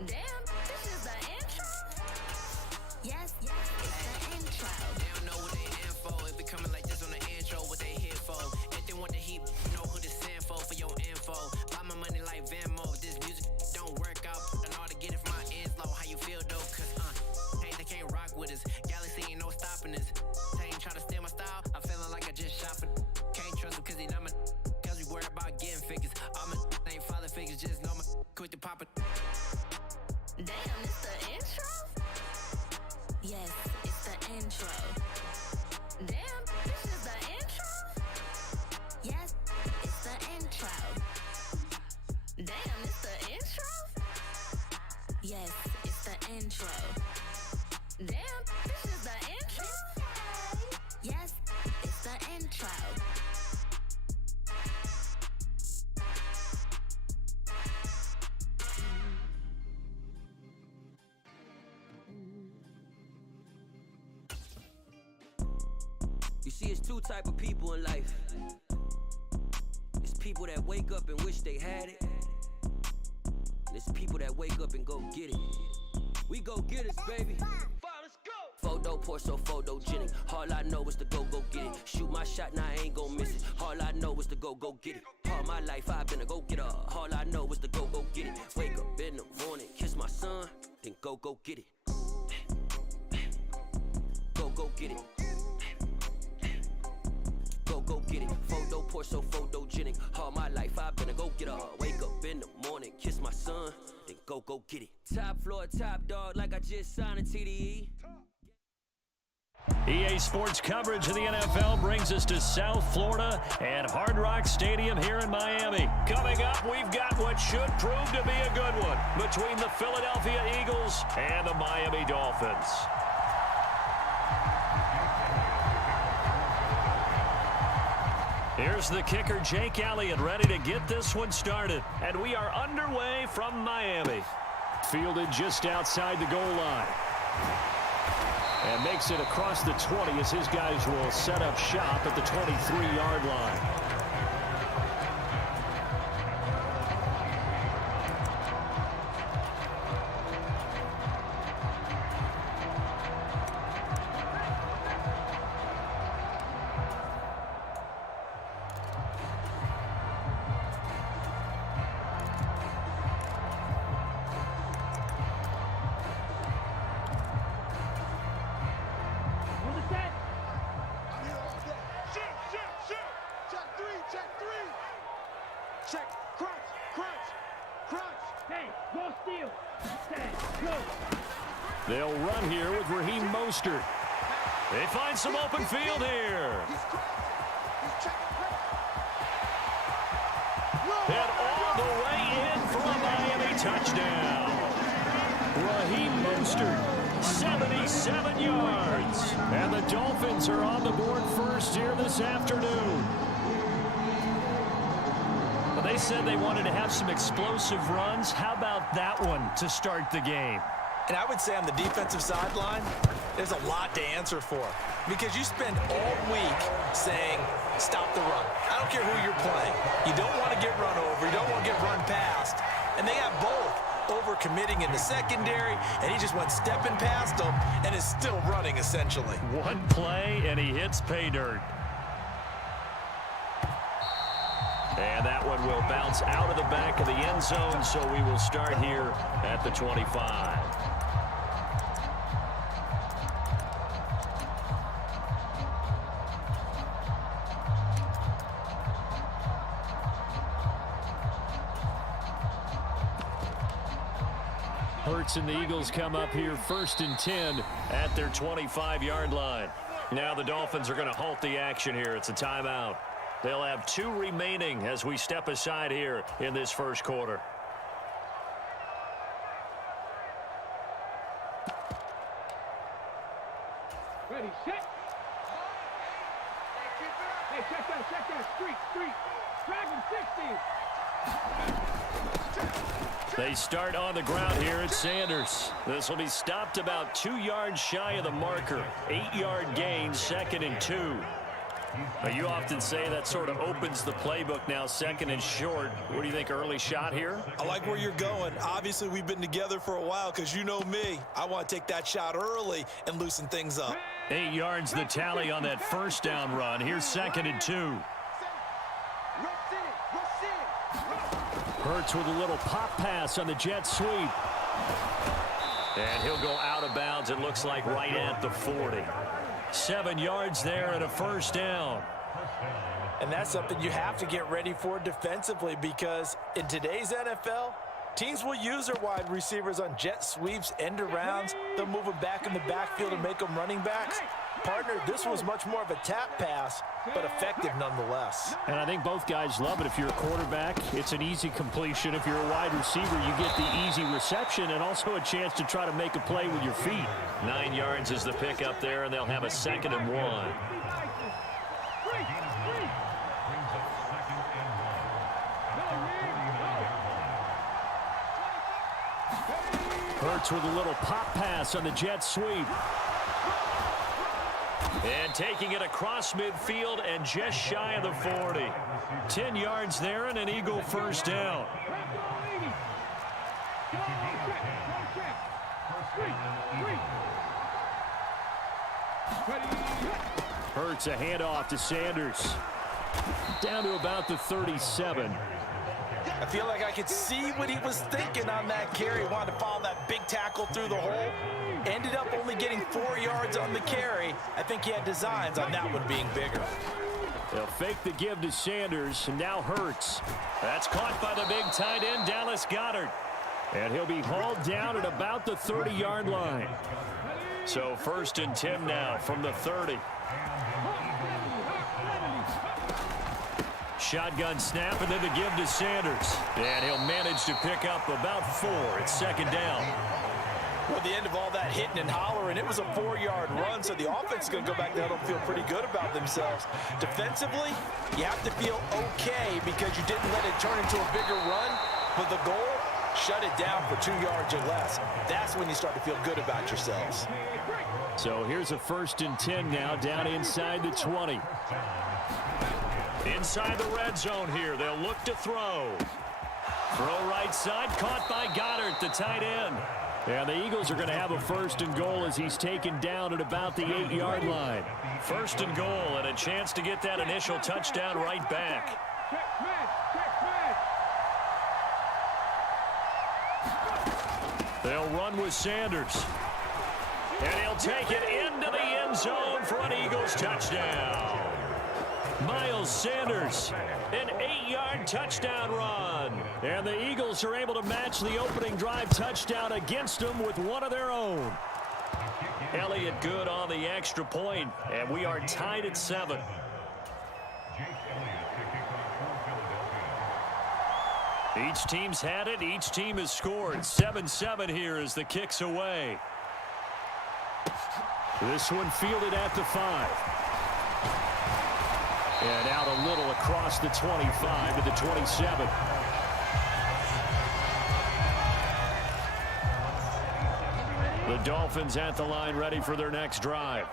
Damn, this is the intro? Yes, it's the intro. They don't know what they in for. If we coming like this on the intro, what they here for? If they want the heat, you know who to send for your info. Buy my money like Venmo. If this music don't work out, I know how to get it from my ends low. How you feel though? Cause hey, they can't rock with us. Galaxy ain't no stopping us. They ain't trying to steal my style. I'm feeling like I just shot for. Can't trust him cause he not my. Cause we worried about getting figures. All my ain't father figures, just know my quick to pop it. Damn, it's the intro? Yes, it's the intro. Damn, this is the intro? Yes, it's the intro. Damn, it's the intro? Yes, it's the intro. Damn, this is the intro? Yes, it's the intro. You see, it's two type of people in life. It's people that wake up and wish they had it. And it's people that wake up and go get it. We go get it, baby. Photo poor, so photogenic. All I know is to go get it. Shoot my shot, now I ain't gon' miss it. All I know is to go get it. All my life I've been a go-getter. All I know is to go get it. Wake up in the morning, kiss my son, then go get it. Go get it. Go get it. Photo poor, so photogenic. All my life I've been a go-getter. Wake up in the morning, kiss my son, then go get it. Top floor, top dog, like I just signed a TDE. EA Sports coverage of the NFL brings us to South Florida and Hard Rock Stadium here in Miami. Coming up, we've got what should prove to be a good one between the Philadelphia Eagles and the Miami Dolphins. Here's the kicker, Jake Elliott, ready to get this one started. And we are underway from Miami. Fielded just outside the goal line. And makes it across the 20 as his guys will set up shop at the 23-yard line. They'll run here with Raheem Mostert. They find some open field here. And all the way in for a Miami touchdown. Raheem Mostert, 77 yards. And the Dolphins are on the board first here this afternoon. Well, they said they wanted to have some explosive runs. How about that one to start the game? And I would say on the defensive sideline, there's a lot to answer for. Because you spend all week saying, stop the run. I don't care who you're playing. You don't want to get run over. You don't want to get run past. And they have both over-committing in the secondary, and he just went stepping past them and is still running, essentially. One play, and he hits pay dirt. And that one will bounce out of the back of the end zone, so we will start here at the 25. Hurts and the Eagles come up here 1st and 10 at their 25-yard line. Now the Dolphins are going to halt the action here. It's a timeout. They'll have 2 remaining as we step aside here in this first quarter. Ready, set. Hey, check that. Street. Dragon 60. They start on the ground here at Sanders. This will be stopped about 2 yards shy of the marker. 8-yard gain, 2nd and 2. But you often say that sort of opens the playbook now, 2nd and short. What do you think, early shot here? I like where you're going. Obviously, we've been together for a while because you know me. I want to take that shot early and loosen things up. 8 yards the tally on that first down run. Here's 2nd and 2. Hurts with a little pop pass on the jet sweep. And he'll go out of bounds, it looks like, right at the 40. 7 yards there and a first down. And that's something you have to get ready for defensively, because in today's NFL, teams will use their wide receivers on jet sweeps, end arounds. They'll move them back in the backfield and make them running backs. Partner, this was much more of a tap pass, but effective nonetheless. And I think both guys love it. If you're a quarterback, it's an easy completion. If you're a wide receiver, you get the easy reception and also a chance to try to make a play with your feet. 9 yards is the pickup there, and they'll have a 2nd and 1. Hurts with a little pop pass on the jet sweep. And taking it across midfield and just shy of the 40. 10 yards there and an Eagle first down. Hurts a handoff to Sanders. Down to about the 37. I feel like I could see what he was thinking on that carry. He wanted to follow that big tackle through the hole. Ended up only getting 4 yards on the carry. I think he had designs on that one being bigger. They'll fake the give to Sanders, and now Hurts. That's caught by the big tight end, Dallas Goedert. And he'll be hauled down at about the 30-yard line. So 1st and 10 now from the 30. Shotgun snap, and then the give to Sanders. And he'll manage to pick up about 4. It's 2nd down. Well, the end of all that hitting and hollering, it was a 4-yard run, so the offense is going to go back there and feel pretty good about themselves. Defensively, you have to feel okay because you didn't let it turn into a bigger run, but the goal, shut it down for 2 yards or less. That's when you start to feel good about yourselves. So here's a 1st and 10 now, down inside the 20. Inside the red zone here, they'll look to throw. Throw right side, caught by Goddard, the tight end. And the Eagles are going to have a 1st and goal as he's taken down at about the 8-yard line. 1st and goal and a chance to get that initial touchdown right back. They'll run with Sanders. And he'll take it into the end zone for an Eagles touchdown. Miles Sanders, an 8-yard touchdown run. And the Eagles are able to match the opening drive touchdown against them with one of their own. Elliott good on the extra point, and we are tied at 7. Each team's had it. Each team has scored. 7-7 here as the kick's away. This one fielded at the 5. And out a little across the 25 to the 27. The Dolphins at the line ready for their next drive.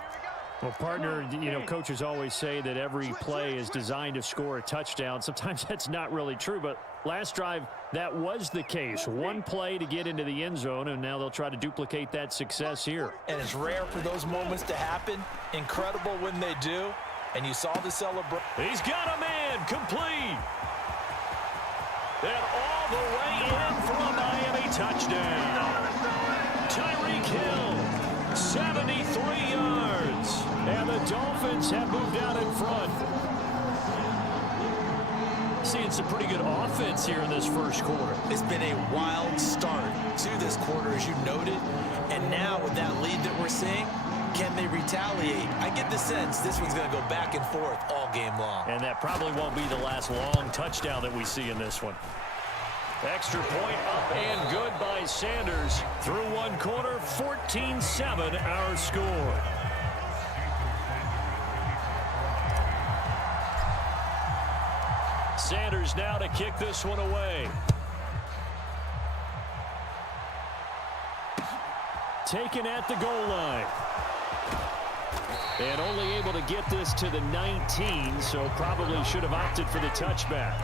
Well, partner, you know, coaches always say that every play is designed to score a touchdown. Sometimes that's not really true, but last drive, that was the case. One play to get into the end zone, and now they'll try to duplicate that success here. And it's rare for those moments to happen. Incredible when they do. And you saw the celebration. He's got a man complete. And all the way in for a Miami touchdown. Tyreek Hill, 73 yards. And the Dolphins have moved out in front. Seeing some pretty good offense here in this first quarter. It's been a wild start to this quarter, as you noted. And now with that lead that we're seeing, can they retaliate? I get the sense this one's going to go back and forth all game long. And that probably won't be the last long touchdown that we see in this one. Extra point up and good by Sanders. Through one quarter, 14-7 our score. Sanders now to kick this one away. Taken at the goal line. And only able to get this to the 19, so probably should have opted for the touchback.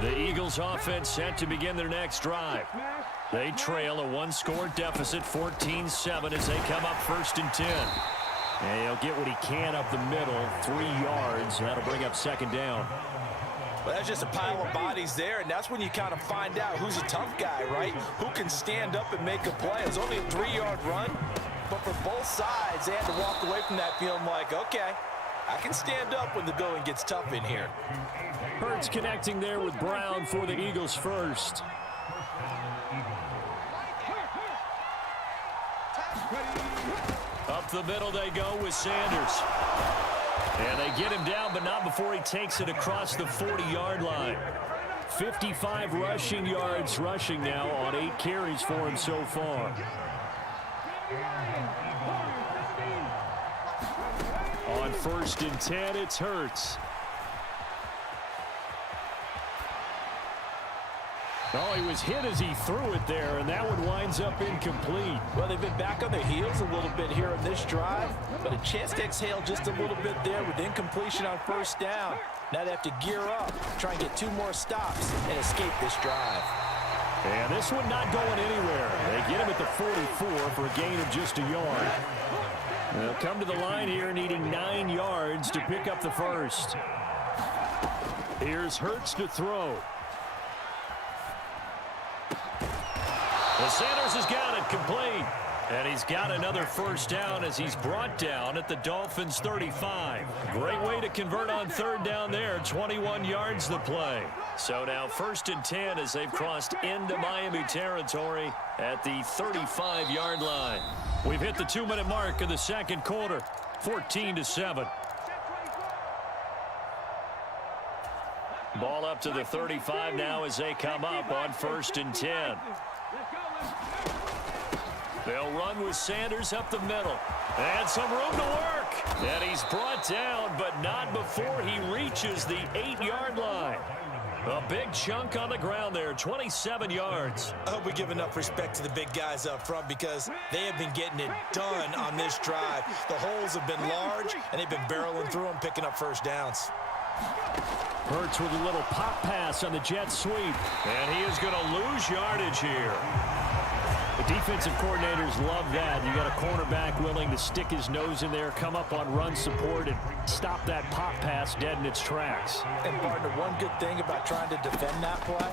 The Eagles offense set to begin their next drive. They trail a one-score deficit, 14-7, as they come up 1st and 10. And he'll get what he can up the middle, 3 yards. That'll bring up 2nd down. Well, that's just a pile of bodies there, and that's when you kind of find out who's a tough guy, right? Who can stand up and make a play. It's only a 3-yard run, but for both sides, they had to walk away from that feeling like, okay, I can stand up when the going gets tough in here. Hurts connecting there with Brown for the Eagles first. Up the middle they go with Sanders. And they get him down, but not before he takes it across the 40-yard line. 55 rushing yards rushing now on 8 carries for him so far. On 1st and 10, it's Hurts. Oh, he was hit as he threw it there, and that one winds up incomplete. Well, they've been back on their heels a little bit here on this drive, but a chance to exhale just a little bit there with incompletion on 1st down. Now they have to gear up, try and get 2 more stops, and escape this drive. And this one not going anywhere. They get him at the 44 for a gain of just a yard. They'll come to the line here needing 9 yards to pick up the first. Here's Hurts to throw. Well, Sanders has got it complete. And he's got another 1st down as he's brought down at the Dolphins' 35. Great way to convert on 3rd down there. 21 yards the play. So now 1st and 10 as they've crossed into Miami territory at the 35-yard line. We've hit the 2-minute mark of the 2nd quarter. 14-7. Ball up to the 35 now as they come up on 1st and 10. They'll run with Sanders up the middle. And some room to work. And he's brought down, but not before he reaches the 8-yard line. A big chunk on the ground there, 27 yards. I hope we give enough respect to the big guys up front because they have been getting it done on this drive. The holes have been large, and they've been barreling through them, picking up 1st downs. Hurts with a little pop pass on the jet sweep. And he is going to lose yardage here. The defensive coordinators love that. You got a cornerback willing to stick his nose in there, come up on run support, and stop that pop pass dead in its tracks. And partner, one good thing about trying to defend that play,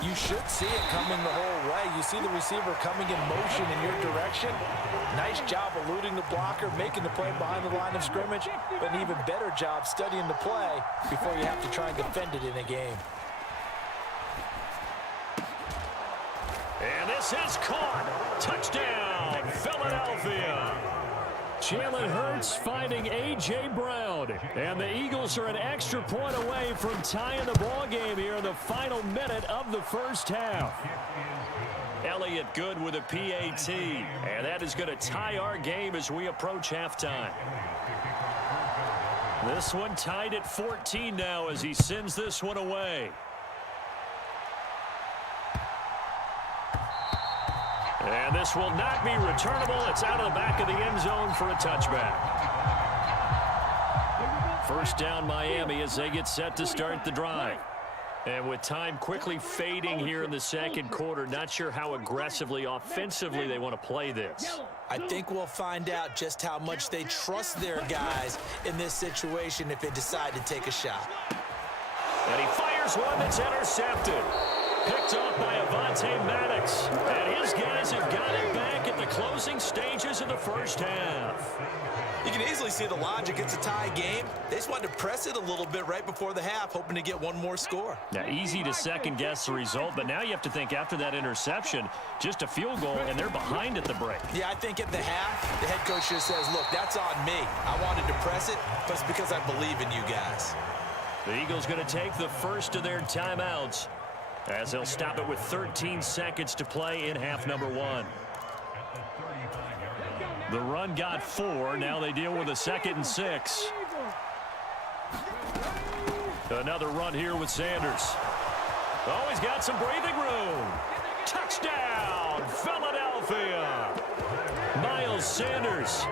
you should see it coming the whole way. You see the receiver coming in motion in your direction. Nice job eluding the blocker, making the play behind the line of scrimmage, but an even better job studying the play before you have to try and defend it in a game. And this is caught. Touchdown, Philadelphia. Jalen Hurts finding A.J. Brown. And the Eagles are an extra point away from tying the ball game here in the final minute of the 1st half. Elliott good with a PAT. And that is going to tie our game as we approach halftime. This one tied at 14 now as he sends this one away. And this will not be returnable. It's out of the back of the end zone for a touchback. 1st down Miami as they get set to start the drive. And with time quickly fading here in the 2nd quarter, not sure how aggressively, offensively they want to play this. I think we'll find out just how much they trust their guys in this situation if they decide to take a shot. And he fires one that's intercepted. Picked off by Avonte Maddox. And his guys have got it back at the closing stages of the 1st half. You can easily see the logic. It's a tie game. They just wanted to press it a little bit right before the half, hoping to get one more score. Now, easy to second-guess the result, but now you have to think after that interception, just a field goal, and they're behind at the break. Yeah, I think at the half, the head coach just says, look, that's on me. I wanted to press it, but it's because I believe in you guys. The Eagles going to take the first of their timeouts as they'll stop it with 13 seconds to play in half number 1. The run got 4. Now they deal with a 2nd and 6. Another run here with Sanders. Oh, he's got some breathing room. Touchdown, Philadelphia. Miles Miles Sanders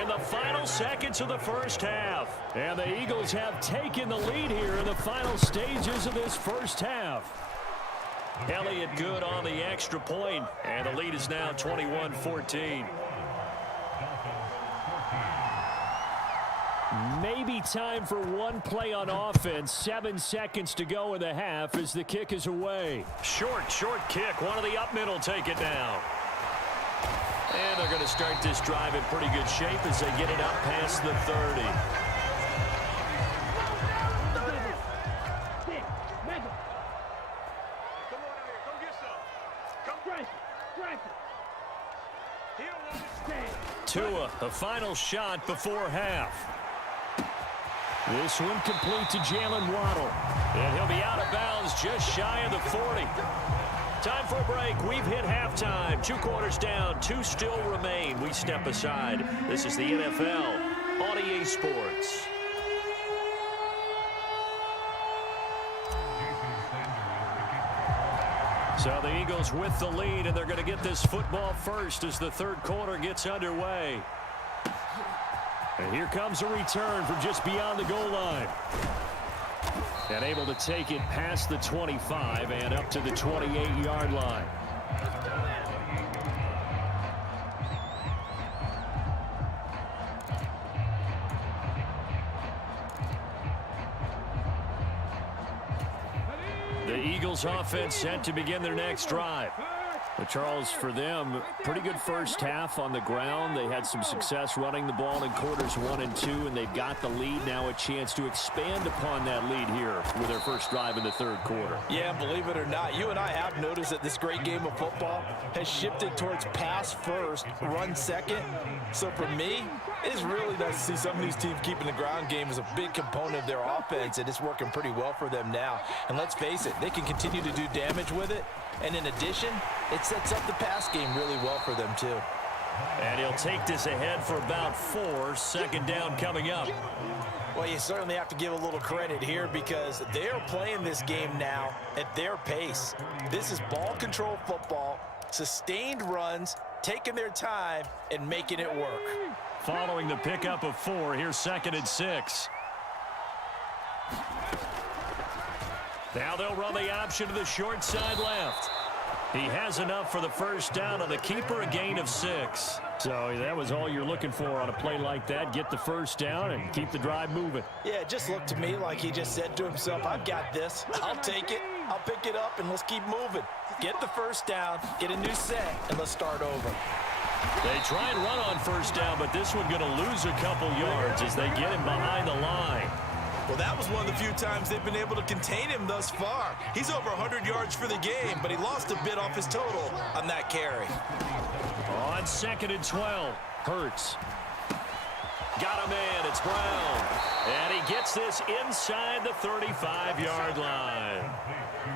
in the final seconds of the first half. And the Eagles have taken the lead here in the final stages of this first half. Elliott good on the extra point, and the lead is now 21-14. Maybe time for one play on offense. 7 seconds to go in the half as the kick is away. Short kick. One of the up men will take it now. And they're going to start this drive in pretty good shape as they get it up past the 30. Tua, the final shot before half. This one complete to Jalen Waddle. And he'll be out of bounds just shy of the 40. Time for a break. We've hit halftime. 2 quarters down. 2 still remain. We step aside. This is the NFL on EA Sports. So the Eagles with the lead, and they're going to get this football first as the third quarter gets underway. And here comes a return from just beyond the goal line. And able to take it past the 25 and up to the 28-yard line. The Eagles offense set to begin their next drive. But Charles, for them, pretty good first half on the ground. They had some success running the ball in quarters 1 and 2, and they've got the lead. Now a chance to expand upon that lead here with their first drive in the third quarter. Yeah, believe it or not, you and I have noticed that this great game of football has shifted towards pass first, run second. So for me, it is really nice to see some of these teams keeping the ground game as a big component of their offense, and it's working pretty well for them now. And let's face it, they can continue to do damage with it. And in addition, it sets up the pass game really well for them, too. And he'll take this ahead for about 4. Second down coming up. Well, you certainly have to give a little credit here because they're playing this game now at their pace. This is ball control football, sustained runs, taking their time, and making it work. Following the pickup of 4, here's 2nd and 6. Now they'll run the option to the short side left. He has enough for the first down on the keeper, a gain of 6. So that was all you're looking for on a play like that. Get the first down and keep the drive moving. Yeah, it just looked to me like he just said to himself, I've got this. I'll take it. I'll pick it up, and let's keep moving. Get the first down, get a new set, and let's start over. They try and run on first down, but this one going to lose a couple yards as they get him behind the line. Well, that was one of the few times they've been able to contain him thus far. He's over 100 yards for the game, but he lost a bit off his total on that carry. On 2nd and 12, Hurts. Got him in, it's Brown. And he gets this inside the 35-yard line.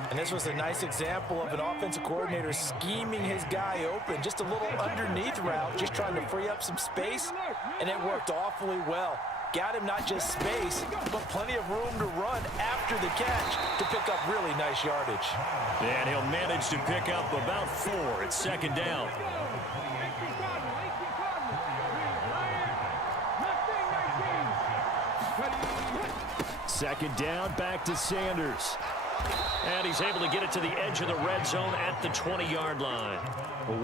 And this was a nice example of an offensive coordinator scheming his guy open. Just a little underneath route, just trying to free up some space, and it worked awfully well. Got him not just space, but plenty of room to run after the catch to pick up really nice yardage. And he'll manage to pick up about 4 at 2nd down. Second down, back to Sanders. And he's able to get it to the edge of the red zone at the 20-yard line.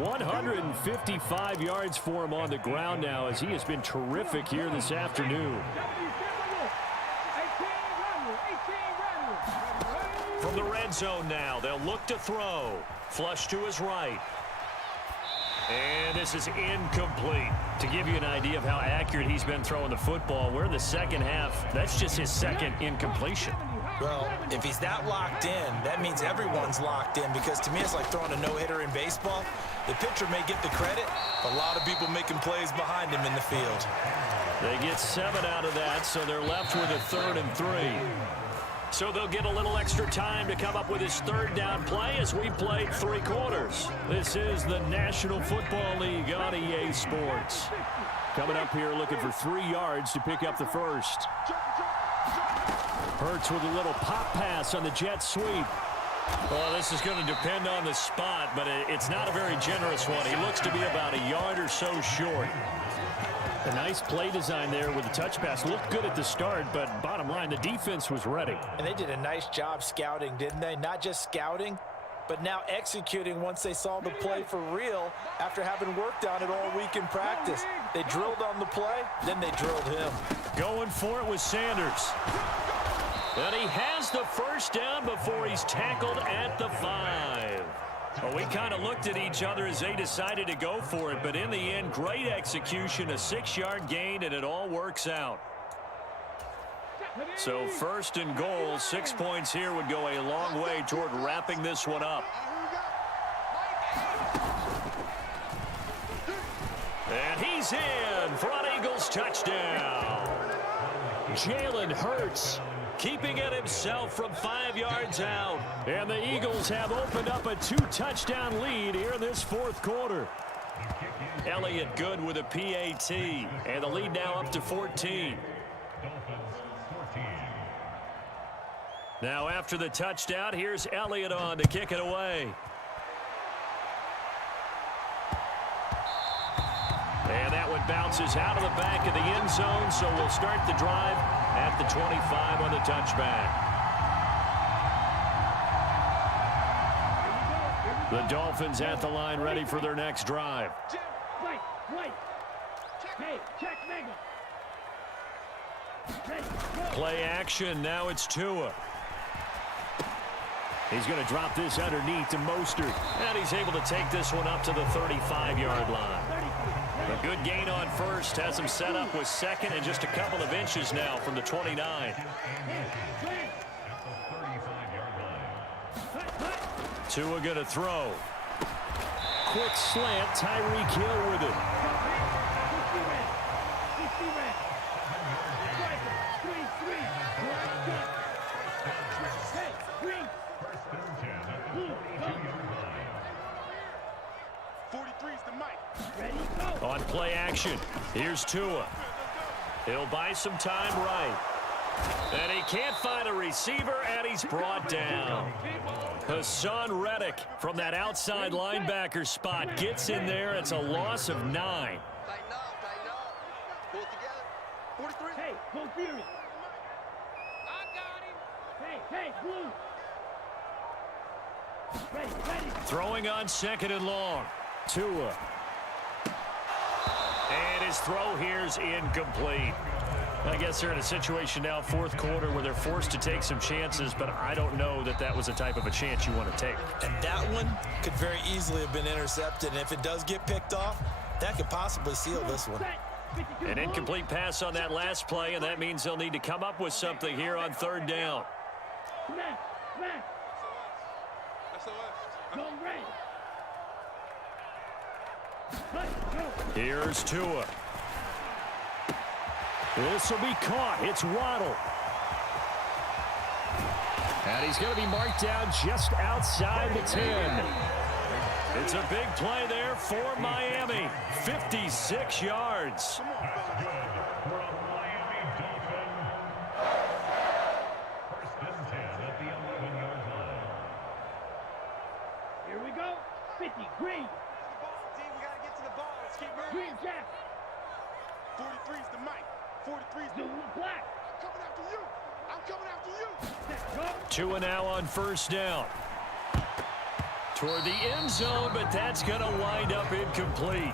155 yards for him on the ground now as he has been terrific here this afternoon. From the red zone now, they'll look to throw. Flush to his right. And this is incomplete. To give you an idea of how accurate he's been throwing the football, we're in the second half. That's just his second incompletion. Well, if he's that locked in, that means everyone's locked in because to me it's like throwing a no-hitter in baseball. The pitcher may get the credit, but a lot of people making plays behind him in the field. They get 7 out of that, so they're left with a 3rd and 3. So they'll get a little extra time to come up with his third down play as we played 3 quarters. This is the National Football League on EA Sports. Coming up here looking for 3 yards to pick up the first. Hurts with a little pop pass on the jet sweep. Well, this is going to depend on the spot, but it's not a very generous one. He looks to be about a yard or so short. A nice play design there with the touch pass. Looked good at the start, but bottom line, the defense was ready. And they did a nice job scouting, didn't they? Not just scouting, but now executing once they saw the play for real after having worked on it all week in practice. They drilled on the play, then they drilled him. Going for it with Sanders. And he has the first down before he's tackled at the 5. Well, we kind of looked at each other as they decided to go for it, but in the end, great execution, a 6-yard gain, and it all works out. So first and goal, 6 points here would go a long way toward wrapping this one up. And he's in for an Eagles touchdown. Jalen Hurts keeping it himself from 5 yards out. And the Eagles have opened up a 2-touchdown lead here in this fourth quarter. Elliott good with a PAT. And the lead now up to 14. Now after the touchdown, here's Elliott on to kick it away. And that one bounces out of the back of the end zone, so we'll start the drive at the 25 on the touchback. The Dolphins at the line ready for their next drive. Wait. Hey, check Mega. Play action. Now it's Tua. He's going to drop this underneath to Mostert. And he's able to take this one up to the 35-yard line. A good gain on first has him set up with second and just a couple of inches now from the 29. Tua going to throw. Quick slant, Tyreek Hill with it. On play action, here's Tua. He'll buy some time right. And he can't find a receiver, and he's brought down. Hassan Reddick from that outside linebacker spot gets in there. It's a loss of 9. Tighten up. Pull it together. 43. Hey, go Fury. I got him. Hey, Blue. Ready. Throwing on second and long. Tua. And his throw here's incomplete. I guess they're in a situation now, fourth quarter, where they're forced to take some chances, but I don't know that that was the type of a chance you want to take. And that one could very easily have been intercepted. And if it does get picked off, that could possibly seal this one. An incomplete pass on that last play, and that means they'll need to come up with something here on third down. Smash. Go red. Here's Tua. This will be caught. It's Waddle. And he's going to be marked down just outside the 10. It's a big play there for Miami. 56 yards. Here we go. 50, green. Green Jack. 43's the mic. 43's the Zoom black. I'm coming after you. Tua now on first down. Toward the end zone, but that's going to wind up incomplete.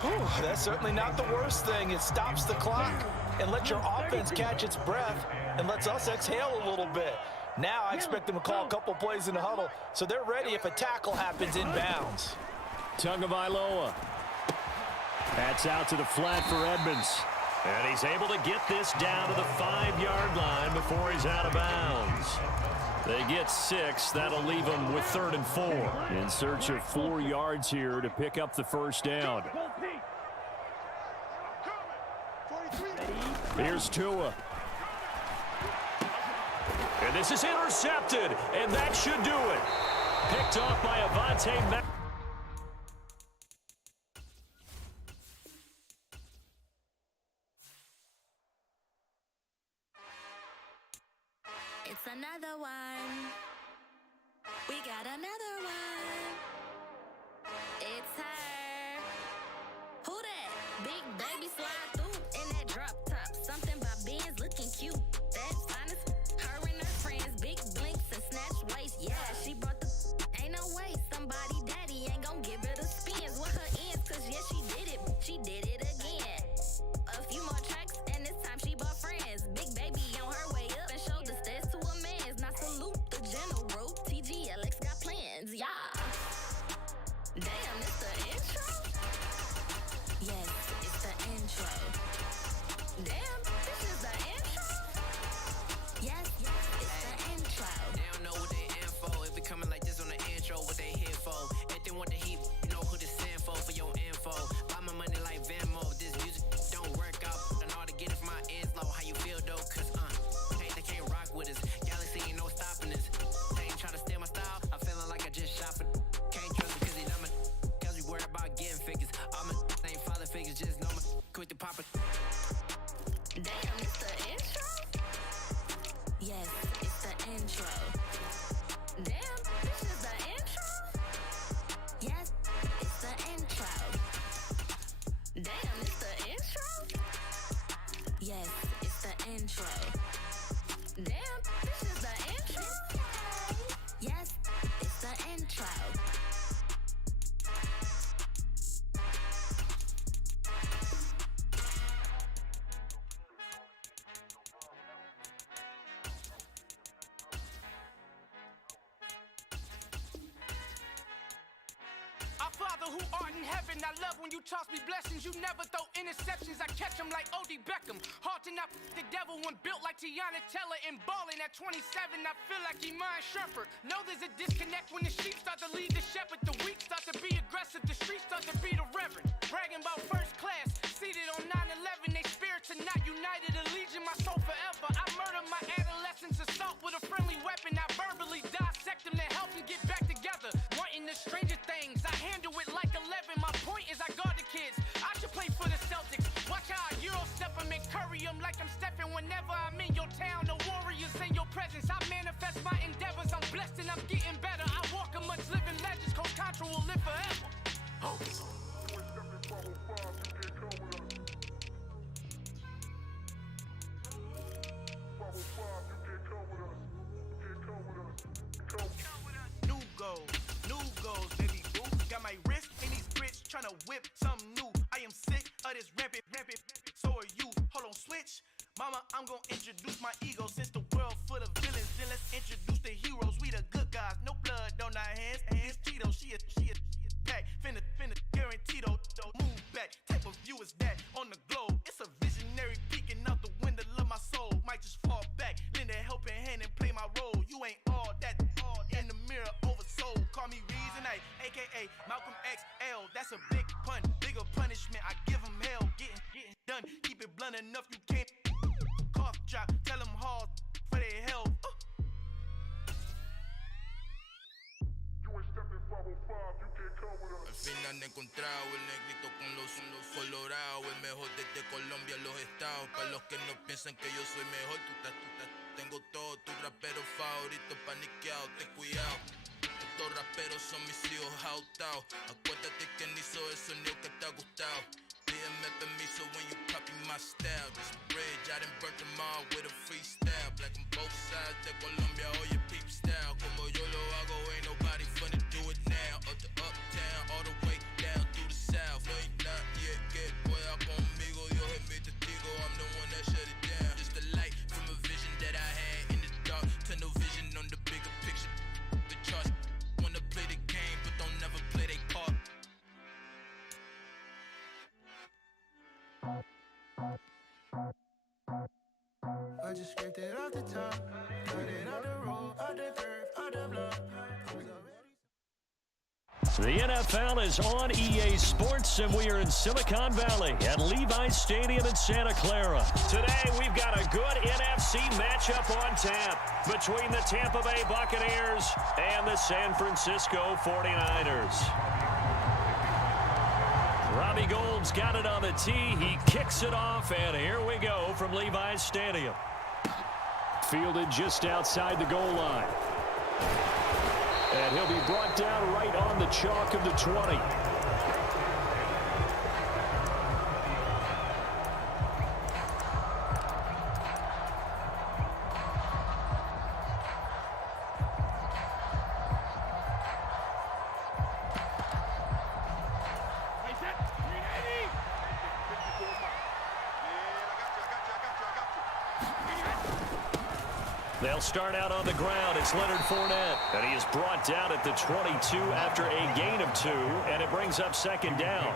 Whew, that's certainly not the worst thing. It stops the clock and lets your offense catch its breath and lets us exhale a little bit. Now I expect them to call a couple plays in the huddle, so they're ready if a tackle happens inbounds. Tagovailoa. That's out to the flat for Edmonds. And he's able to get this down to the 5-yard line before he's out of bounds. They get 6. That'll leave them with 3rd and 4. In search of 4 yards here to pick up the first down. Here's Tua. And this is intercepted, and that should do it. Picked off by Avonte Maddox. It's another one. We got another one. It's her. Who that? Big baby slide through in that drop top. Something about Benz looking cute. That finest. Her and her friends, big blinks and snatch waist. Yeah, she brought the. Ain't no way somebody daddy ain't gon' give her the spins with her ends. Cause yeah, she did it. She did it again. A few more tracks and this time she bought friends. Big baby on her way up and showed the stairs to a man's. Now salute the general. TGLX got plans, yeah. Damn, it's the intro? Yes, it's the intro. Damn, this is the intro? Yes, it's the intro. They don't know what they in for. It be coming like this on the intro, what they here for. If they want the heat, you know who to send for your info. Buy my money like Venmo. This music don't work out. And all to get it from my ends low. How you feel though? Cause they can't rock with us. Galaxy ain't no stopping us. They ain't try to steal my style. I'm feeling like I just shopping. Can't trust it cause he dumb it. Cause we worried about getting figures. All my ain't father figures, just know my quit the poppin'. Damn, it's the intro? Yes, it's the intro. Damn, this is the intro? Yes, it's the intro. Damn, it's the intro? Yes, it's the intro. Damn, this is the intro? Yes, it's the intro. Our Father who art in heaven, I love when you toss me blessings. You never throw interceptions, I catch them like O.D. Beckham. Hard to knock the devil when built like Tiana Teller and balling at 27. I feel like Iman Shumpert. Know there's a disconnect when the sheep start to lead the shepherd. The weak start to be aggressive, the streets start to be the reverend. Bragging about first class, seated on 9/11. They spirits are not united, a legion, my soul forever. I murder my adolescence, assault with a friendly weapon. I verbally dissect them to help them get back together. Wanting the stranger things, I handle it like 11. My point is I guard the kids. I should play for the Celtics. Watch how I Euro step them and curry them like I'm stepping. Whenever I'm in your town, the warriors in your presence. I manifest my endeavors. I'm blessed and I'm getting better. I walk amongst living legends. Coach Contra will live forever. New goals, baby boo. Got my wrist in these grits, tryna whip something new. I am sick of this rampant. So are you. Hold on, switch. Mama, I'm gonna introduce my ego. Since the world full of villains, then let's introduce the heroes. We the good guys, no blood on our hands. It's Tito, she is back. Finna, guaranteed though. Move back. Type of view is that on the globe? It's a visionary peeking out the window of my soul. Might just fall back, lend a helping hand and play my role. You ain't all that. In the mirror, oversold. Call me Reason A, aka Malcolm XL. That's a big pun, bigger punishment. I give him hell. Getting done. Keep it blunt enough, you can't. Cough drop, tell them hard for their health. Al fin han encontrado el negrito con los colorados, el mejor desde Colombia, los estados. Para los que no piensan que yo soy mejor, tengo todo, tu rapero favorito paniqueado, ten cuidado. Estos raperos son mis hijos jautados. Acuérdate quién hizo el sonido que te ha gustado. Pídeme permiso when you copy my style. This bridge, I done burnt them all with a freestyle. Black on both sides de Colombia, oye peep style. Como yo lo hago, ain't nobody finna do it now. Up to uptown, all the way down through the south. No hay nadie que pueda conmigo. Dios es mi testigo, I'm the one that shut it down. Just the light from a vision that I had in the dark. Tunnel vision on the bigger picture. The charts wanna play the game, but don't never play their part. I just scraped it off the top, cut it out the road, out the dirt, out the blood. The NFL is on EA Sports, and we are in Silicon Valley at Levi's Stadium in Santa Clara. Today, we've got a good NFC matchup on tap between the Tampa Bay Buccaneers and the San Francisco 49ers. Robbie Gould's got it on the tee. He kicks it off, and here we go from Levi's Stadium. Fielded just outside the goal line. And he'll be brought down right on the chalk of the 20. They'll start out on the ground. It's Leonard Fournette. And he is brought down at the 22 after a gain of 2. And it brings up second down.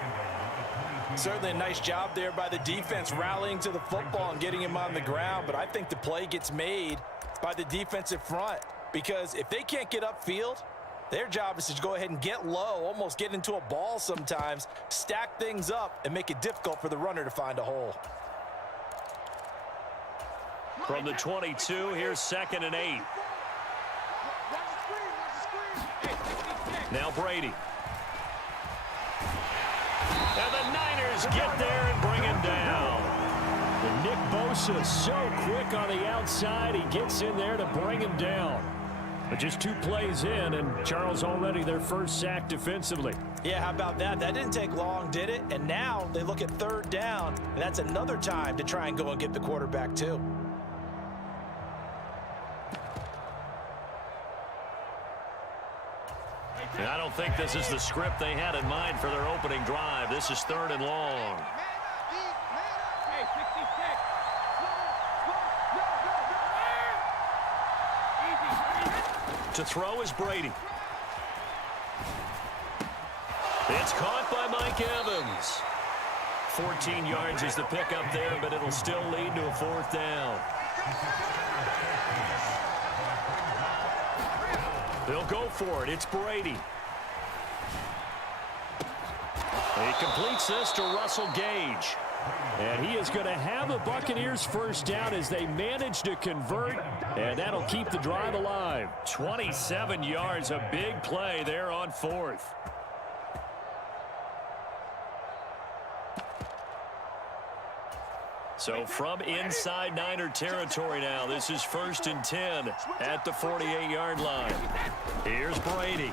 Certainly a nice job there by the defense rallying to the football and getting him on the ground. But I think the play gets made by the defensive front. Because if they can't get upfield, their job is to go ahead and get low, almost get into a ball sometimes, stack things up, and make it difficult for the runner to find a hole. From the 22, here's 2nd and 8. Now Brady. And the Niners get there and bring him down. And Nick Bosa so quick on the outside. He gets in there to bring him down. But just 2 plays in, and Charles already their first sack defensively. Yeah, how about that? That didn't take long, did it? And now they look at 3rd down, and that's another time to try and go and get the quarterback too. And I don't think this is the script they had in mind for their opening drive. This is 3rd and long. To throw is Brady. It's caught by Mike Evans. 14 yards is the pickup there, but it'll still lead to a 4th down. They'll go for it. It's Brady. He completes this to Russell Gage. And he is going to have the Buccaneers first down as they manage to convert, and that'll keep the drive alive. 27 yards, a big play there on 4th. So from inside Niner territory now, this is 1st and 10 at the 48-yard line. Here's Brady.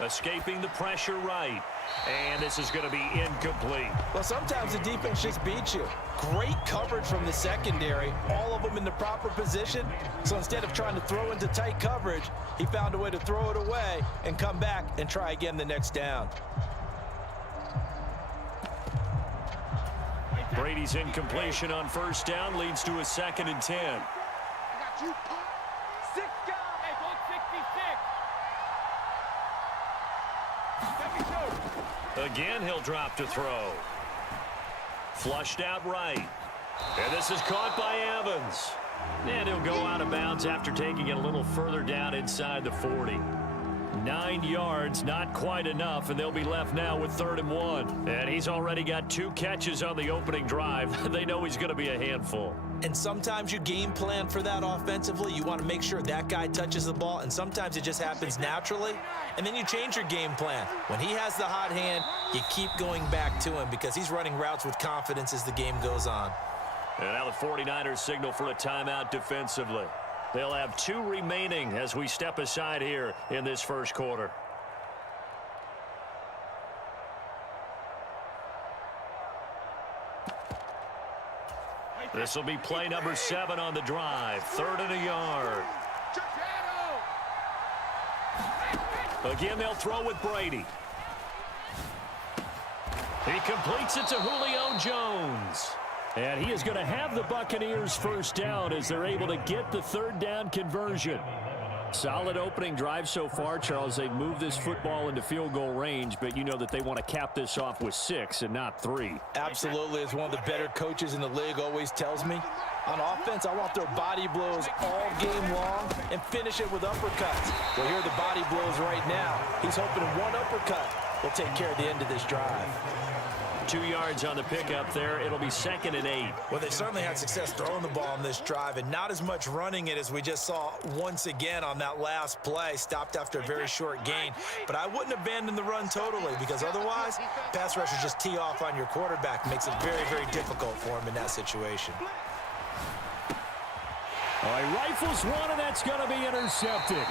Escaping the pressure right. And this is going to be incomplete. Well, sometimes the defense just beats you. Great coverage from the secondary, all of them in the proper position. So instead of trying to throw into tight coverage, he found a way to throw it away and come back and try again the next down. Brady's incompletion on 1st down leads to a 2nd and 10. Again, he'll drop to throw. Flushed out right. And this is caught by Evans. And he'll go out of bounds after taking it a little further down inside the 40. 9 yards, not quite enough, and they'll be left now with 3rd and 1. And he's already got 2 catches on the opening drive. They know he's going to be a handful. And sometimes you game plan for that offensively. You want to make sure that guy touches the ball, and sometimes it just happens naturally. And then you change your game plan. When he has the hot hand, you keep going back to him because he's running routes with confidence as the game goes on. And now the 49ers signal for a timeout defensively. They'll have 2 remaining as we step aside here in this first quarter. This will be play number 7 on the drive. 3rd and a yard. Again, they'll throw with Brady. He completes it to Julio Jones. And he is going to have the Buccaneers first down as they're able to get the 3rd down conversion. Solid opening drive so far, Charles. They've moved this football into field goal range, but you know that they want to cap this off with 6 and not 3. Absolutely. As one of the better coaches in the league always tells me, on offense, I want their body blows all game long and finish it with uppercuts. Well, here are the body blows right now. He's hoping one uppercut will take care of the end of this drive. 2 yards on the pickup there. It'll be 2nd and 8. Well, they certainly had success throwing the ball on this drive and not as much running it as we just saw once again on that last play. Stopped after a very short gain. But I wouldn't abandon the run totally because otherwise, pass rushers just tee off on your quarterback. Makes it very, very difficult for him in that situation. All right, rifles one, and that's going to be intercepted.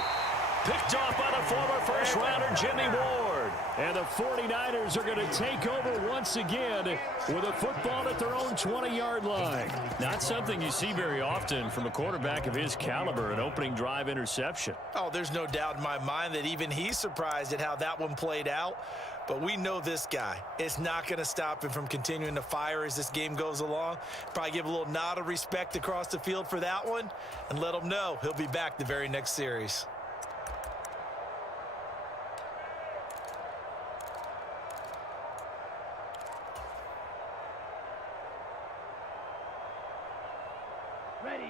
Picked off by the former first-rounder Jimmy Ward. And the 49ers are going to take over once again with a football at their own 20-yard line. Not something you see very often from a quarterback of his caliber, an opening drive interception. Oh, there's no doubt in my mind that even he's surprised at how that one played out. But we know this guy. It's not going to stop him from continuing to fire as this game goes along. Probably give a little nod of respect across the field for that one and let him know he'll be back the very next series.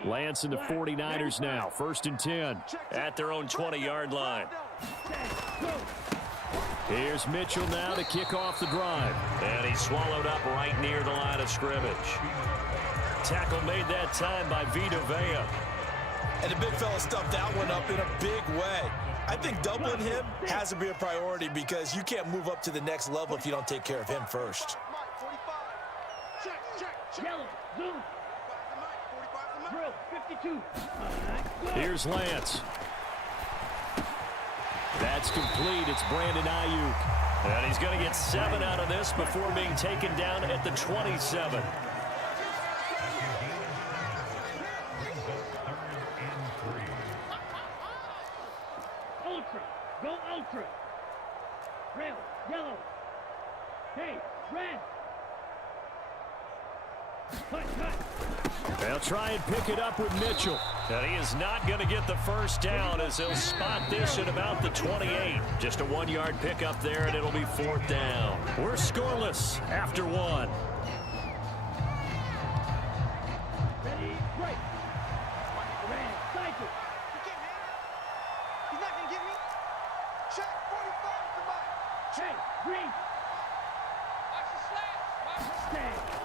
Lance and the 49ers now. 1st and 10 at their own 20-yard line. Here's Mitchell now to kick off the drive. And he's swallowed up right near the line of scrimmage. Tackle made that time by Vita Vea. And the big fella stuffed that one up in a big way. I think doubling him has to be a priority because you can't move up to the next level if you don't take care of him first. Yellow, zoom. Drill, 52. Here's Lance. That's complete. It's Brandon Ayuk. And he's going to get 7 out of this before being taken down at the 27. Ultra. Go ultra. Red, yellow. Hey, red. Cut. They'll try and pick it up with Mitchell. And he is not going to get the first down as they'll spot this at about the 28. Just a 1-yard pickup there, and it'll be 4th down. We're scoreless after 1. Ready, break. Red, cycle. He's not going to get me. Check, 45, somebody. Check, green.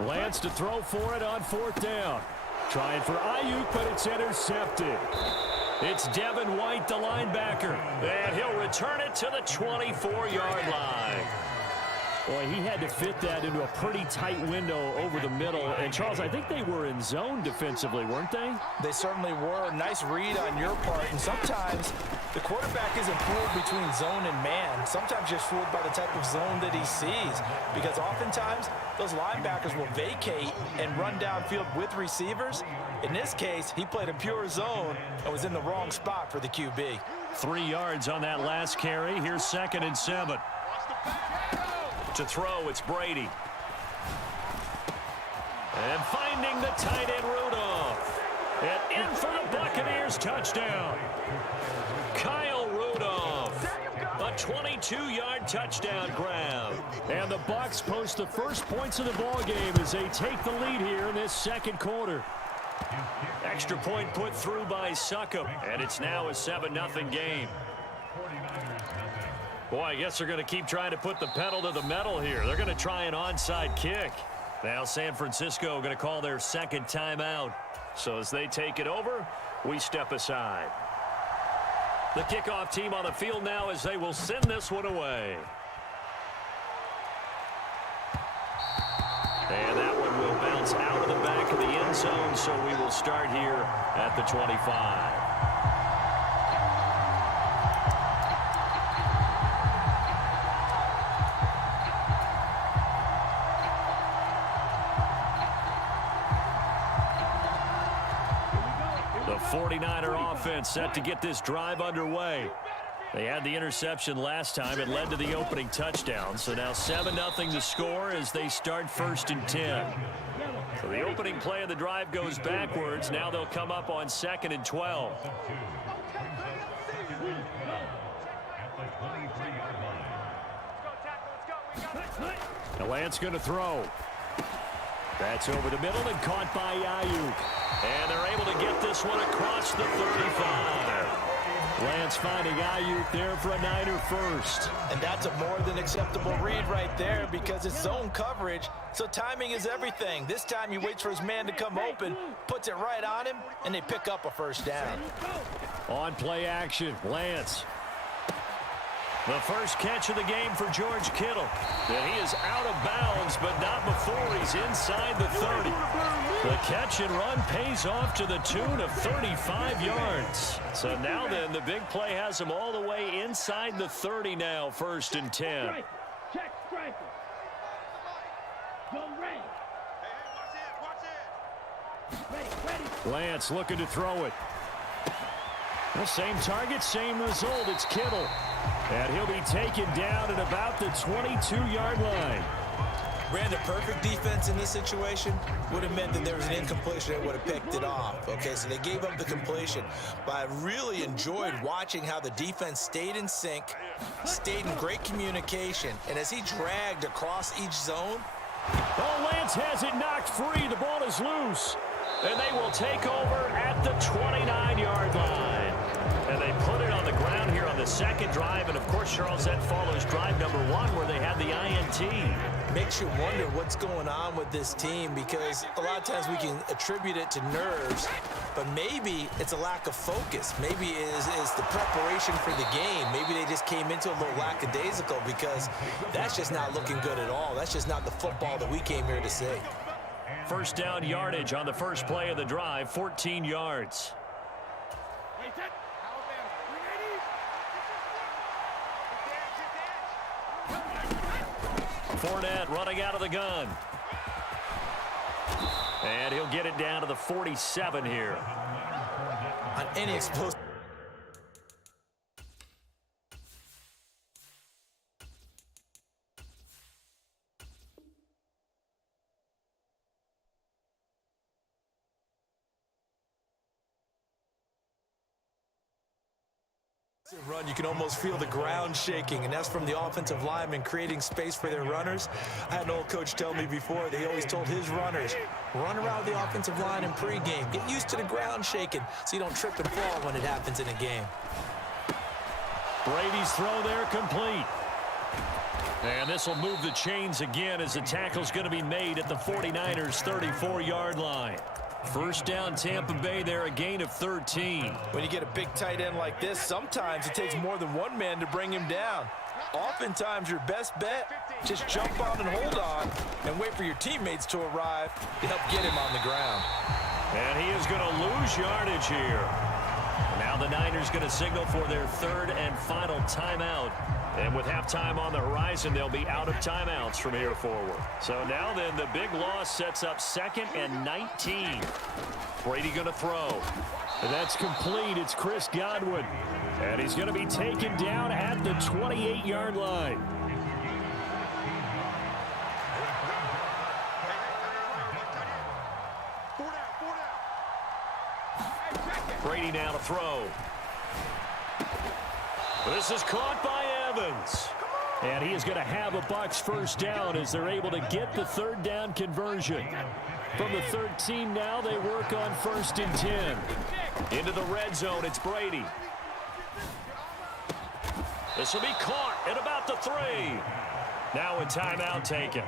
Lance to throw for it on 4th down. Trying for Ayuk, but it's intercepted. It's Devin White, the linebacker. And he'll return it to the 24-yard line. Boy, he had to fit that into a pretty tight window over the middle. And, Charles, I think they were in zone defensively, weren't they? They certainly were. Nice read on your part. And sometimes the quarterback isn't fooled between zone and man. Sometimes just fooled by the type of zone that he sees. Because oftentimes those linebackers will vacate and run downfield with receivers. In this case, he played a pure zone and was in the wrong spot for the QB. 3 yards on that last carry. Here's 2nd and 7. To throw, it's Brady. And finding the tight end, Rudolph. And in for the Buccaneers, touchdown. Kyle Rudolph. A 22-yard touchdown grab. And the Bucs post the first points of the ballgame as they take the lead here in this 2nd quarter. Extra point put through by Succop. And it's now a 7-0 game. Boy, I guess they're going to keep trying to put the pedal to the metal here. They're going to try an onside kick. Now San Francisco going to call their 2nd timeout. So as they take it over, we step aside. The kickoff team on the field now as they will send this one away. And that one will bounce out of the back of the end zone, so we will start here at the 25. The 49er offense set to get this drive underway. They had the interception last time. It led to the opening touchdown. So now 7-0 to score as they start 1st and 10. So the opening play of the drive goes backwards. Now they'll come up on 2nd and 12. Now Lance going to throw. That's over the middle and caught by Ayuk. And they're able to get this one across the 35. Lance finding Ayuk there for a Niner first. And that's a more than acceptable read right there because it's zone coverage, so timing is everything. This time he waits for his man to come open, puts it right on him, and they pick up a first down. On play action, Lance. The first catch of the game for George Kittle. And he is out of bounds, but not before he's inside the 30. The catch and run pays off to the tune of 35 yards. So now then, the big play has them all the way inside the 30 now, 1st and 10. Check striker. Go ready. Ready. Lance looking to throw it. The same target, same result. It's Kittle. And he'll be taken down at about the 22-yard line. Brandon, perfect defense in this situation would have meant that there was an incompletion that would have picked it off. Okay, so they gave up the completion. But I really enjoyed watching how the defense stayed in sync, stayed in great communication, and as he dragged across each zone. Oh, Lance has it knocked free. The ball is loose. And they will take over at the 29-yard line. And they put it on the ground here on the second drive. And, of course, Charles, that follows drive number 1 where they had the INT. Makes you wonder what's going on with this team, because a lot of times we can attribute it to nerves, but maybe it's a lack of focus. Maybe it is the preparation for the game. Maybe they just came into a little lackadaisical, because that's just not looking good at all. That's just not the football that we came here to see. First down yardage on the first play of the drive, 14 yards. Fournette running out of the gun. And he'll get it down to the 47 here. On any explosive. Run, you can almost feel the ground shaking, and that's from the offensive linemen creating space for their runners. I had an old coach tell me before that he always told his runners, run around the offensive line in pregame. Get used to the ground shaking so you don't trip and fall when it happens in a game. Brady's throw there complete. And this will move the chains again as the tackle's going to be made at the 49ers' 34-yard line. First down, Tampa Bay there, a gain of 13. When you get a big tight end like this, sometimes it takes more than one man to bring him down. Oftentimes, your best bet, just jump on and hold on and wait for your teammates to arrive to help get him on the ground. And he is going to lose yardage here. Now the Niners going to signal for their third and final timeout. And with halftime on the horizon, they'll be out of timeouts from here forward. So now then, the big loss sets up 2nd and 19. Brady going to throw. And that's complete. It's Chris Godwin. And he's going to be taken down at the 28-yard line. Brady now to throw. This is caught by Evans. And he is going to have a Bucs first down as they're able to get the third down conversion. From the 13 now, they work on 1st and 10. Into the red zone, it's Brady. This will be caught at about the 3. Now a timeout taken.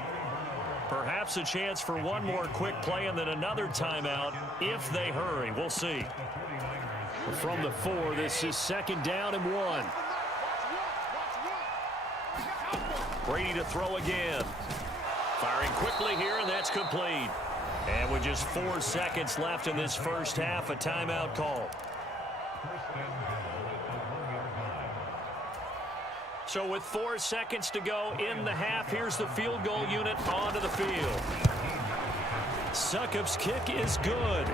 Perhaps a chance for one more quick play and then another timeout if they hurry. We'll see. From the 4, this is 2nd down and 1. Brady to throw again. Firing quickly here, and that's complete. And with just 4 seconds left in this first half, a timeout call. So with 4 seconds to go in the half, here's the field goal unit onto the field. Succop's kick is good.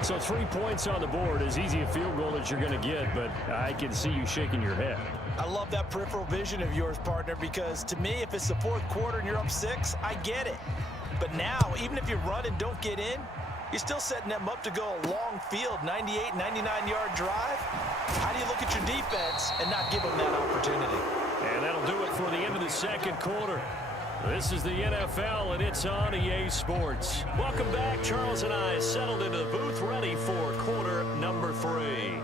So 3 points on the board, as easy a field goal as you're going to get, but I can see you shaking your head. I love that peripheral vision of yours, partner, because to me, if it's the 4th quarter and you're up 6, I get it. But now, even if you run and don't get in, you're still setting them up to go a long field, 98, 99-yard drive. How do you look at your defense and not give them that opportunity? And that'll do it for the end of the second quarter. This is the NFL, and it's on EA Sports. Welcome back. Charles and I settled into the booth, ready for quarter number 3.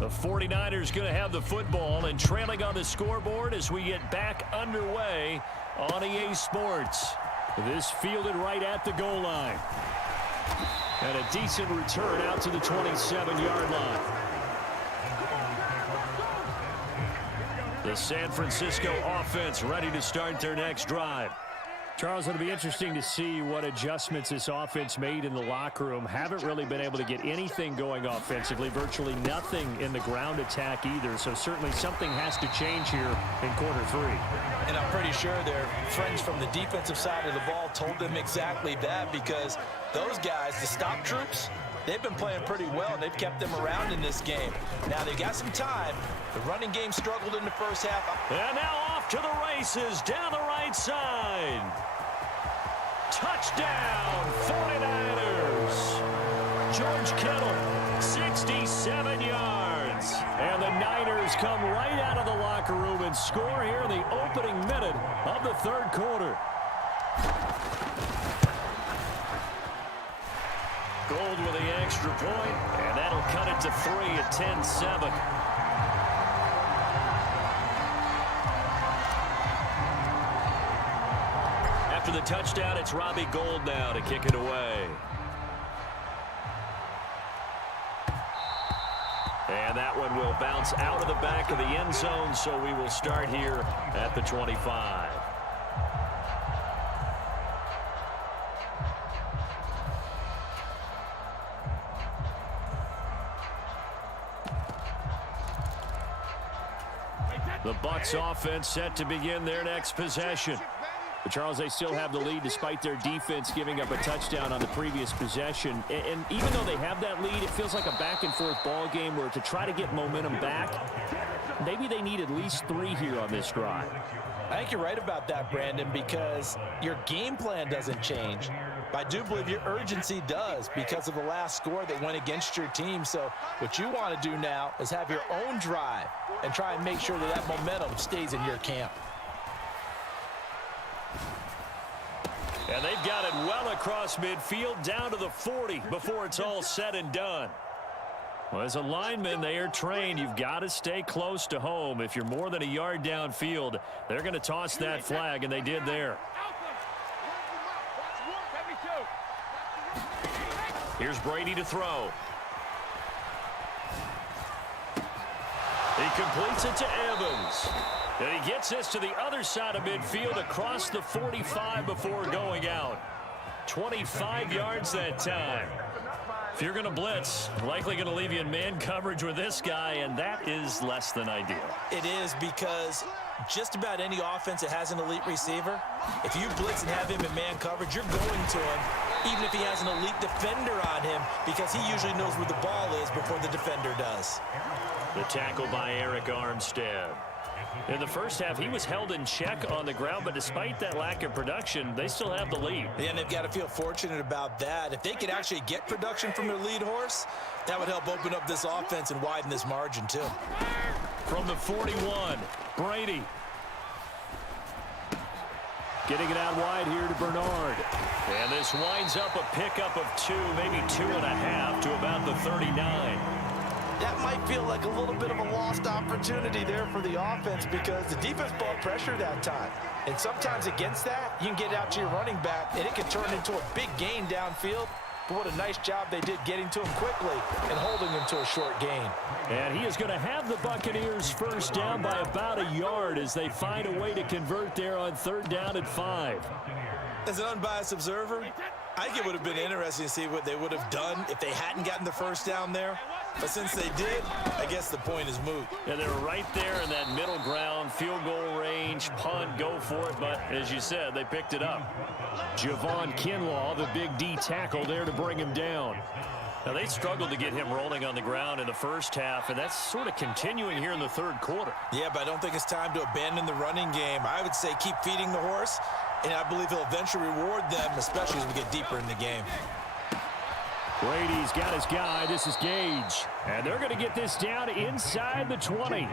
The 49ers going to have the football and trailing on the scoreboard as we get back underway on EA Sports. This fielded right at the goal line. And a decent return out to the 27-yard line. The San Francisco offense ready to start their next drive. Charles, it'll be interesting to see what adjustments this offense made in the locker room. Haven't really been able to get anything going offensively, virtually nothing in the ground attack either. So certainly something has to change here in quarter 3. And I'm pretty sure their friends from the defensive side of the ball told them exactly that, because those guys, the stop troops, they've been playing pretty well. They've kept them around in this game. Now they got some time. The running game struggled in the first half. And now off to the races down the right side. Touchdown, 49ers. George Kittle, 67 yards. And the Niners come right out of the locker room and score here in the opening minute of the third quarter. Gold with the extra point, and that'll cut it to 3 at 10-7. After the touchdown, it's Robbie Gould now to kick it away. And that one will bounce out of the back of the end zone, so we will start here at the 25. The Bucs offense set to begin their next possession. But Charles, they still have the lead despite their defense giving up a touchdown on the previous possession. And even though they have that lead, it feels like a back-and-forth ball game where to try to get momentum back, maybe they need at least 3 here on this drive. I think you're right about that, Brandon, because your game plan doesn't change. But I do believe your urgency does because of the last score that went against your team. So what you want to do now is have your own drive and try and make sure that that momentum stays in your camp. And they've got it well across midfield down to the 40 before it's all said and done. Well, as a lineman, they are trained. You've got to stay close to home. If you're more than a yard downfield, they're going to toss that flag, and they did there. Here's Brady to throw. He completes it to Evans. And he gets this to the other side of midfield across the 45 before going out. 25 yards that time. If you're going to blitz, likely going to leave you in man coverage with this guy, and that is less than ideal. It is, because just about any offense that has an elite receiver, if you blitz and have him in man coverage, you're going to him, even if he has an elite defender on him, because he usually knows where the ball is before the defender does. The tackle by Eric Armstead. In the first half, he was held in check on the ground, but despite that lack of production, they still have the lead. Yeah, and they've got to feel fortunate about that. If they could actually get production from their lead horse, that would help open up this offense and widen this margin, too. From the 41, Brady. Getting it out wide here to Bernard. And this winds up a pickup of 2, maybe 2.5 to about the 39. That might feel like a little bit of a lost opportunity there for the offense, because the defense brought pressure that time. And sometimes against that, you can get out to your running back, and it can turn into a big gain downfield. But what a nice job they did getting to him quickly and holding him to a short gain. And he is going to have the Buccaneers first down by about a yard as they find a way to convert there on 3rd down and 5. As an unbiased observer, I think it would have been interesting to see what they would have done if they hadn't gotten the first down there. But since they did, I guess the point is moot. Yeah, they're right there in that middle ground, field goal range, punt, go for it. But as you said, they picked it up. Javon Kinlaw, the big D tackle there to bring him down. Now, they struggled to get him rolling on the ground in the first half, and that's sort of continuing here in the third quarter. Yeah, but I don't think it's time to abandon the running game. I would say keep feeding the horse, and I believe he'll eventually reward them, especially as we get deeper in the game. Brady's got his guy. This is Gage. And they're going to get this down inside the 20.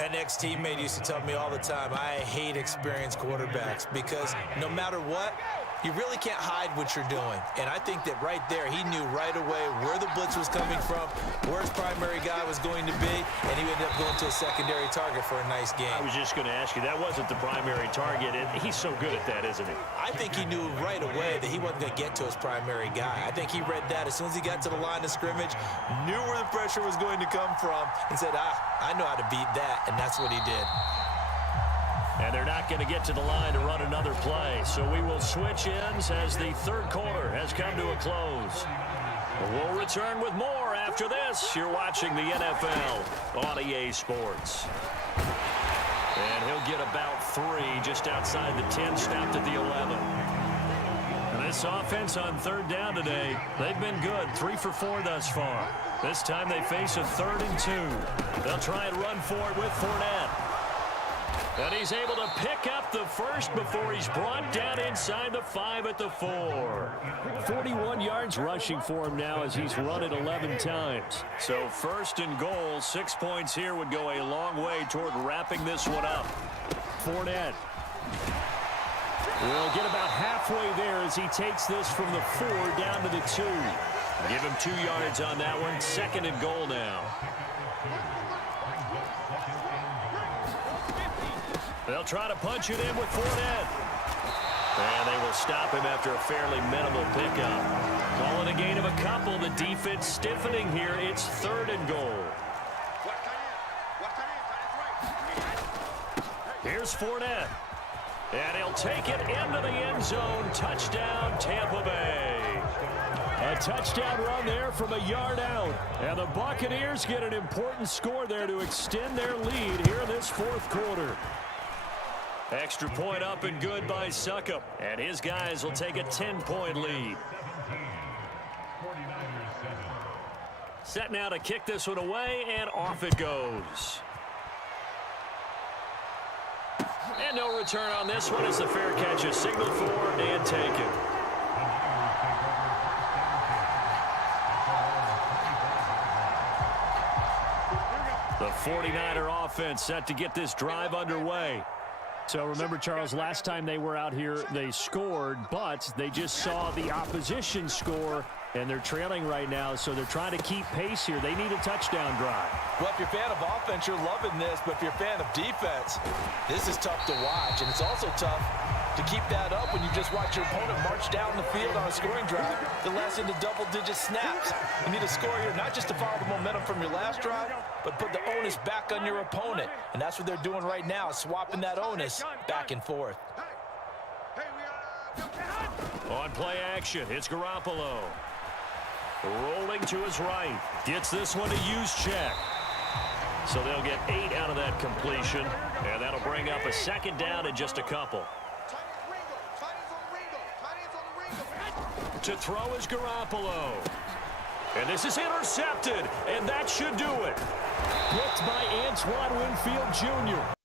An ex-teammate used to tell me all the time, I hate experienced quarterbacks, because no matter what, you really can't hide what you're doing. And I think that right there, he knew right away where the blitz was coming from, where his primary guy was going to be, and he ended up going to a secondary target for a nice game. I was just going to ask you, that wasn't the primary target, and he's so good at that, isn't he? I think he knew right away that he wasn't going to get to his primary guy. I think he read that as soon as he got to the line of scrimmage, knew where the pressure was going to come from, and said, I know how to beat that, and that's what he did. And they're not going to get to the line to run another play. So we will switch ends as the third quarter has come to a close. We'll return with more after this. You're watching the NFL on EA Sports. And he'll get about 3 just outside the 10, stopped at the 11. And this offense on third down today, they've been good, 3 for 4 thus far. This time they face a 3rd and 2. They'll try and run for it with Fournette. And he's able to pick up the first before he's brought down inside the 5 at the 4. 41 yards rushing for him now as he's run it 11 times. So 1st and goal, 6 points here would go a long way toward wrapping this one up. Fournette will get about halfway there as he takes this from the 4 down to the 2. Give him 2 yards on that one. 2nd and goal now. They'll try to punch it in with Fournette. And they will stop him after a fairly minimal pickup. Call it a gain of a couple. The defense stiffening here. It's 3rd and goal. Here's Fournette. And he'll take it into the end zone. Touchdown, Tampa Bay. A touchdown run there from a yard out. And the Buccaneers get an important score there to extend their lead here in this 4th quarter. Extra point up and good by Succop. And his guys will take a 10-point lead. Set now to kick this one away, and off it goes. And no return on this one as the fair catch is signaled for and taken. The 49er offense set to get this drive underway. So remember, Charles, last time they were out here, they scored, but they just saw the opposition score, and they're trailing right now, so they're trying to keep pace here. They need a touchdown drive. Well, if you're a fan of offense, you're loving this, but if you're a fan of defense, this is tough to watch, and it's also tough to keep that up when you just watch your opponent march down the field on a scoring drive that lasts into double-digit snaps. You need a score here not just to follow the momentum from your last drive, but put the onus back on your opponent. And that's what they're doing right now, swapping that onus back and forth. On play action, it's Garoppolo. Rolling to his right. Gets this one to Juszczyk. So they'll get 8 out of that completion. And that'll bring up a 2nd down and just a couple. To throw is Garoppolo. And this is intercepted. And that should do it. Picked by Antoine Winfield Jr.